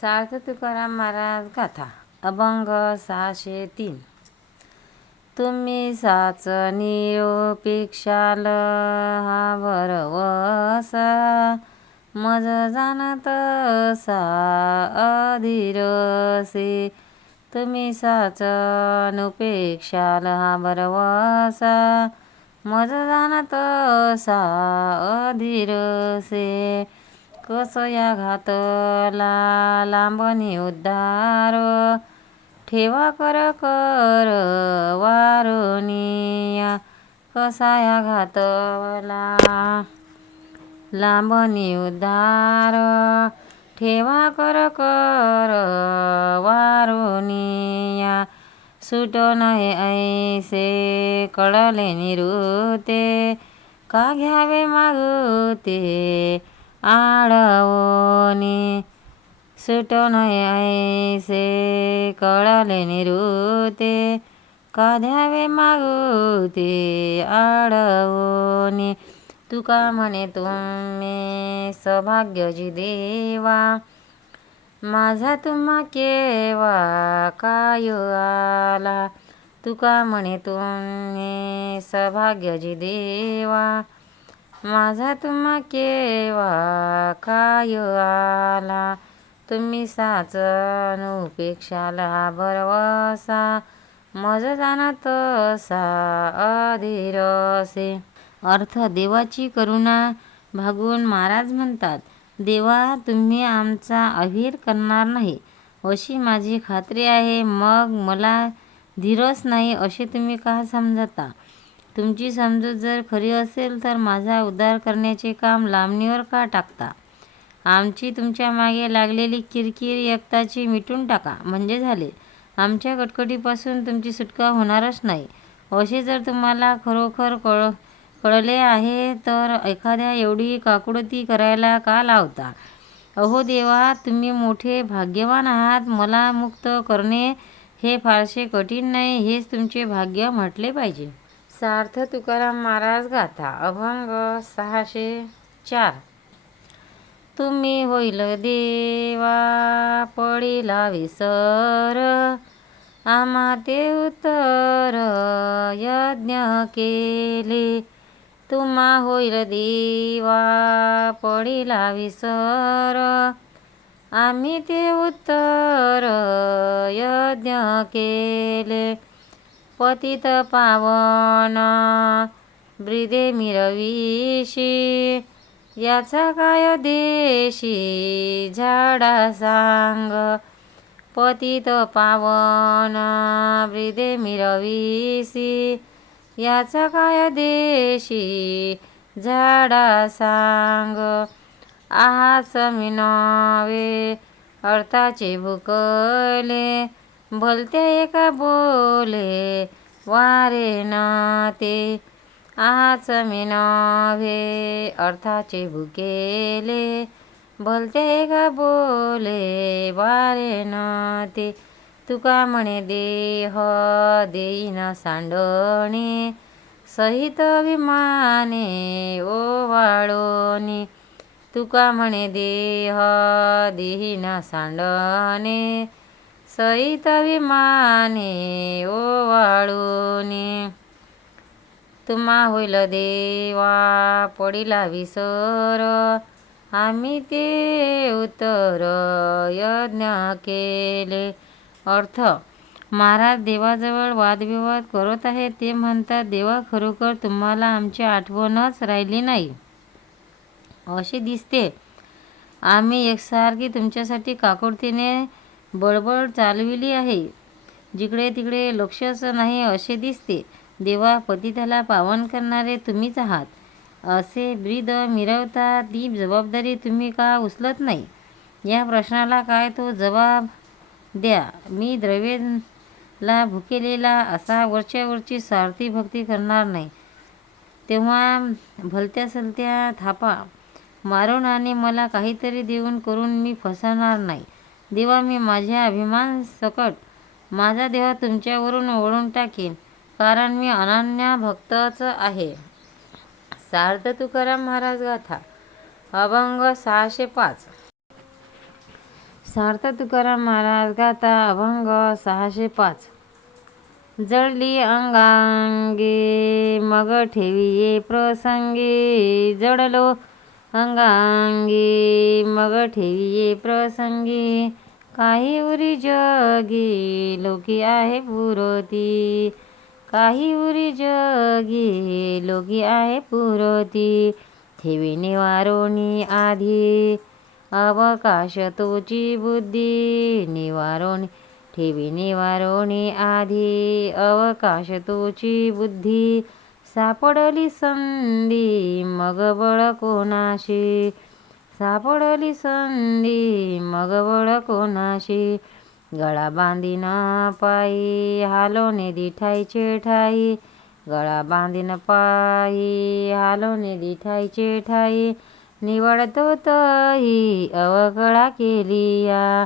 सार्थ तुकाराम महाराज गाथा अभंग सहाशे तीन. तुम्ही साच निरोपेक्षाल हा भरवसा मज जाणत सा अधीरसे. तुम्ही साच नुपेक्षाल हा वसा मज जाणत सा अधीरसे. कस या घातला लांबणी उद्धार ठेवा कर कर वारुनिया कसा या घातला लांबणी उद्धार ठेवा कर कर वारुनिया सुटो नये ऐसे कळले निरुते का घ्यावे मागते आळवणी सुटो ऐसे कळले निरुते का द्यावे मागुते आळवणी तुका म्हणे तुम्ही सौभाग्यजी देवा माझा तुम्हा केवा काय आला. तुका म्हणे तुम्ही सौभाग्यजी देवा माझा तुम्हा केवा काय आला? तुम्ही साचन उपेक्षाला बरवसा मज जाणा तसा अधीरसे. अर्थ देवाची करुणा भागून महाराज म्हणतात देवा तुम्ही आमचा अहिर करणार नाही. अशी माझी खात्री आहे. मग मला धीरच नाही असे तुम्ही का समजता? तुमची समजूत जर खरी असेल तर माझा उद्धार करण्याचे काम लांबणीवर का टाकता? आमची तुमच्या मागे लागलेली किरकिर एकताची मिटून टाका. म्हणजे झाले. आमच्या कटकटीपासून तुमची सुटका होणारच नाही. असे जर तुम्हाला खरोखर कळ कळले आहे तर एखाद्या एवढी काकुडती करायला का लावता? अहो देवा तुम्ही मोठे भाग्यवान आहात. मला मुक्त करणे हे फारसे कठीण नाही. हेच तुमचे भाग्य म्हटले पाहिजे. सार्थ तुकाराम महाराज गाथा अभंग सहाशे चार. तुम्ही होईल देवा पडिला विसर आम्हा ते उत्तर यज्ञ केले. तुम्हा होईल देवा पडिला विसर आम्ही ते उत्तर यज्ञ केले. पतित पावन. ब्रिदे मिरविशी याचा काय देशी झाडा सांग. पतित पावन ब्रिदे मिरवीशी याचा काय देशी झाडा सांग. आहास मिनवे अर्थाचे भुकले. भलते एका बोले वारे न ते आच मी नव्हे अर्थाचे भुकेले. भलते एका बोले वारे न ते तुका म्हणे देह देईन सांडणे सहित विमाने ओवाळोनी तुका म्हणे देह देईन सांडणे सहित विमाने ओवाळूनी तुम्हा होईल देवा पडिला विसर. आम्ही ते उत्तर यज्ञ केले. अर्थ महाराज देवाजवळ वादविवाद करत आहे ते म्हणतात देवा खरोखर तुम्हाला आमची आठवणच राहिली नाही. असे दिसते. आम्ही एकसारखी तुमच्यासाठी काकुडतीने बळबळ चालविली आहे. जिकडे तिकडे लक्षच नाही असे दिसते. देवा पतिताला पावन करणारे तुम्हीच आहात. असे ब्रीद मिरवता ती जबाबदारी तुम्ही का उचलत नाही? या प्रश्नाला काय तो जबाब द्या. मी द्रव्यला भुकेलेला असा वरच्यावरची सारथी भक्ती करणार नाही. तेव्हा भलत्या सलत्या थापा. मारून आणि मला काहीतरी देऊन करून मी फसणार नाही. देवा मी माझ्या अभिमान सकट माझा देह तुमच्यावरून ओढून टाकेन कारण मी अनन्य भक्तच आहे. सार्थ तुकाराम महाराज गाथा अभंग सहाशे पाच. सार्थ तुकाराम महाराज गाथा अभंग सहाशे पाच. जळली अंगांगे मग ठेवी प्रसंगी जडलो अंगांगी मग ठेविये प्रसंगी. काही उरी जगी लोकी आहे पुरती. काही उरी जगी लोकी आहे पुरती. ठेवी वारोणी आधी अवकाश तोची बुद्धी. निवारोणी ठेवी निवारोणी आधी अवकाश तोची बुद्धी. सापडली संधी मग बळ कोणाशी? सापडली संधी मग बळ कोणाशी? गळा बांधीन पायी हालोने दिठायचे ठाई गळा बांधीन पायी हालोने दिठायचे ठाई निवडतो तही अवकळा केली या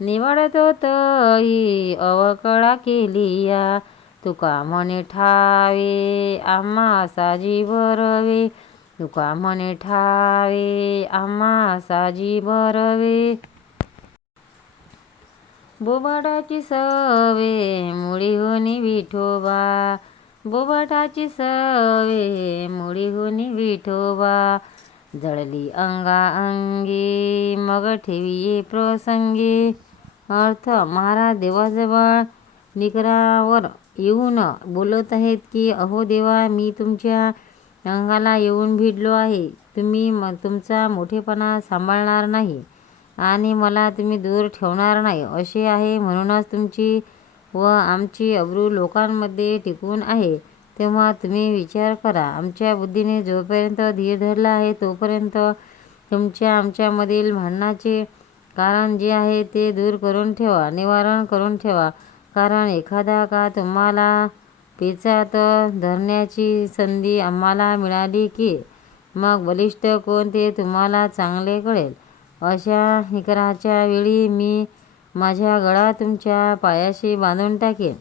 निवडतो तही अवकळा केली या तुका म्हणे ठावे आम्हा साजी बरवे तुका म्हणे ठावे आम्हा साजी बरवे बोबाटाची सवे मुळी होनी विठोबा. बोबाटाची सवे मुळी होनी विठोबा. जळली अंगा अंगी मग ठेवी प्रसंगी. अर्थ महाराज देवाजवळ. निकरावर येऊन बोलत आहेत की अहो देवा मी तुमच्या अंगाला येऊन भिडलो आहे. तुम्ही म तुमचा मोठेपणा सांभाळणार नाही आणि मला तुम्ही दूर ठेवणार नाही. असे आहे म्हणूनच तुमची व आमची अब्रू लोकांमध्ये टिकून आहे. तेव्हा तुम्ही विचार करा. आमच्या बुद्धीने जोपर्यंत धीर धरला आहे तोपर्यंत तुमच्या आमच्यामधील भांडणाचे कारण जे आहे ते दूर करून ठेवा निवारण करून ठेवा. कारण एखादा का तुम्हाला पेचात धरण्याची संधी आम्हाला मिळाली की मग बलिष्ठ कोण ते तुम्हाला चांगले कळेल. अशा निकराच्या वेळी मी माझ्या गळा तुमच्या पायाशी बांधून टाकेन.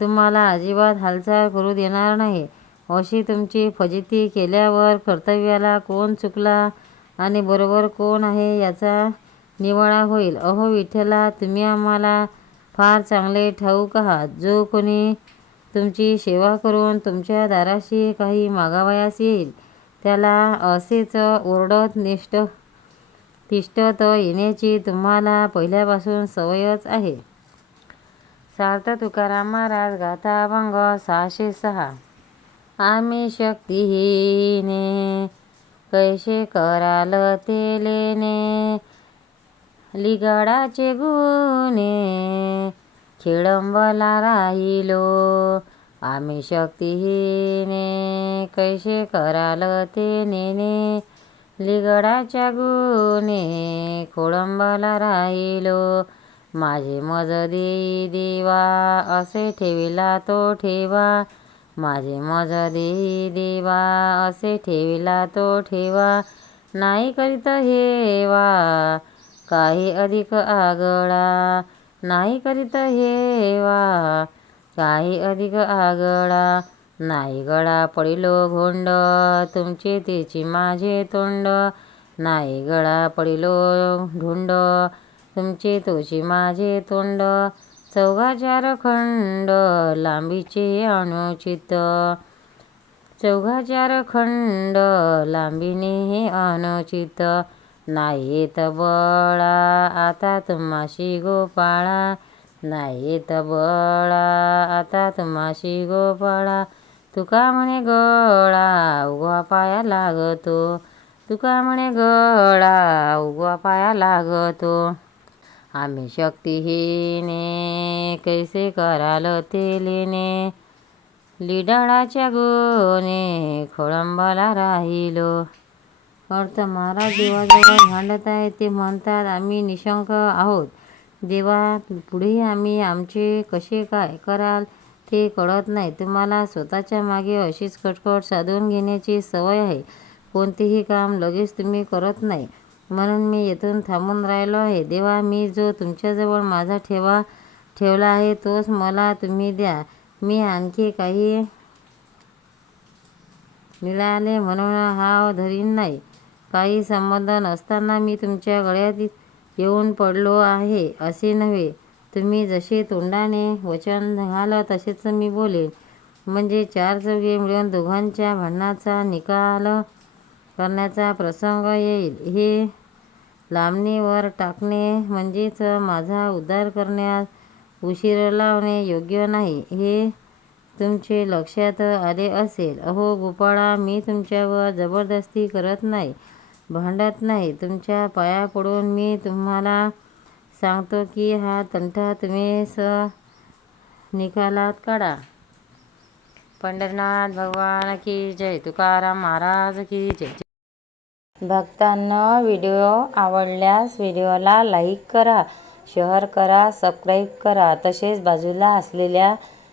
तुम्हाला अजिबात हालचाल करू देणार नाही. अशी तुमची फजिती केल्यावर कर्तव्याला कोण चुकला आणि बरोबर कोण आहे याचा निवाळा होईल. अहो विठ्ठला तुम्ही आम्हाला फार चांगले ठाऊक आहात. जो कोणी तुमची सेवा करून तुमच्या दाराशी काही मागावयास येईल त्याला असेच ओरडत निष्ठ तिष्ठत येण्याची तुम्हाला पहिल्यापासून सवयच आहे. सार्थ तुकाराम महाराज गाथा अभंग सहाशे सहा. आम्ही शक्तिहीने कैसे कराल ते लेणे लिगाडाचे गुणे खिळंबला राहिलो. आम्ही शक्तिहीने कैसे कराल ते नेने लिगडाच्या गुणे खोळंबला राहिलो. माझे मज देई देवा असे ठेविला तो ठेवा. माझे मज देई देवा असे ठेविला तो ठेवा. नाही करीत हेवा काही अधिक आगळा नाही करीत हेवा काही अधिक आगळा नाही गळा पडिलो घोंड तुमचे तिची माझे तोंड. नाही गळा पडिलो ढोंड तुमचे तुझी माझे तोंड. चौघा चार खंड लांबीचे अनुचित. चौघा चार खंड लांबीने हे अनुचित. नाही येत बळा आता तुम्हाशी गोपाळा. नाही येत बळा आता तुम्हाशी गोपाळा. तुका म्हणे गळा उगवा पाया लागतो. तुका म्हणे गळा उगवा पाया लागतो. आम्ही शक्तीहीने कैसे कराल तेलीने लिडाळाच्या गोने खोळंबाला राहिलो. अर्थ महाराज देवाजवळ भांडत आहे ते म्हणतात आम्ही निशंक आहोत. देवा पुढे आम्ही आमचे कसे काय कराल ते कळत नाही. तुम्हाला स्वतःच्या मागे अशीच कटकट साधून घेण्याची सवय आहे. कोणतेही काम लगेच तुम्ही करत नाही. म्हणून मी येथून थांबून राहिलो आहे. देवा मी जो तुमच्याजवळ माझा ठेवा ठेवला आहे तोच मला तुम्ही द्या. मी आणखी काही मिळाले म्हणून हा धरीन नाही. काही संबंध नसताना मी तुमच्या गळ्यात येऊन पडलो आहे असे नव्हे. तुम्ही जसे तोंडाने वचन निघाल तसेच मी बोलेन. म्हणजे चार चौघे मिळून दोघांच्या भांडणाचा निकाल करण्याचा प्रसंग येईल. हे लांबणीवर टाकणे म्हणजेच माझा उद्धार करण्यास उशीर लावणे योग्य नाही. हे तुमचे लक्षात आले असेल. अहो गोपाळा मी तुमच्यावर जबरदस्ती करत नाही. भांडत नाही. तुमच्या पाया पडून मी तुम्हाला सांगतो की हा तंटा तुम्ही स निकालात काढा. पंढरनाथ भगवान की जय. तुकाराम महाराज की जय. भक्तांना व्हिडिओ आवडल्यास व्हिडिओला लाईक करा शेअर करा सबस्क्राईब करा. तसेच बाजूला असलेल्या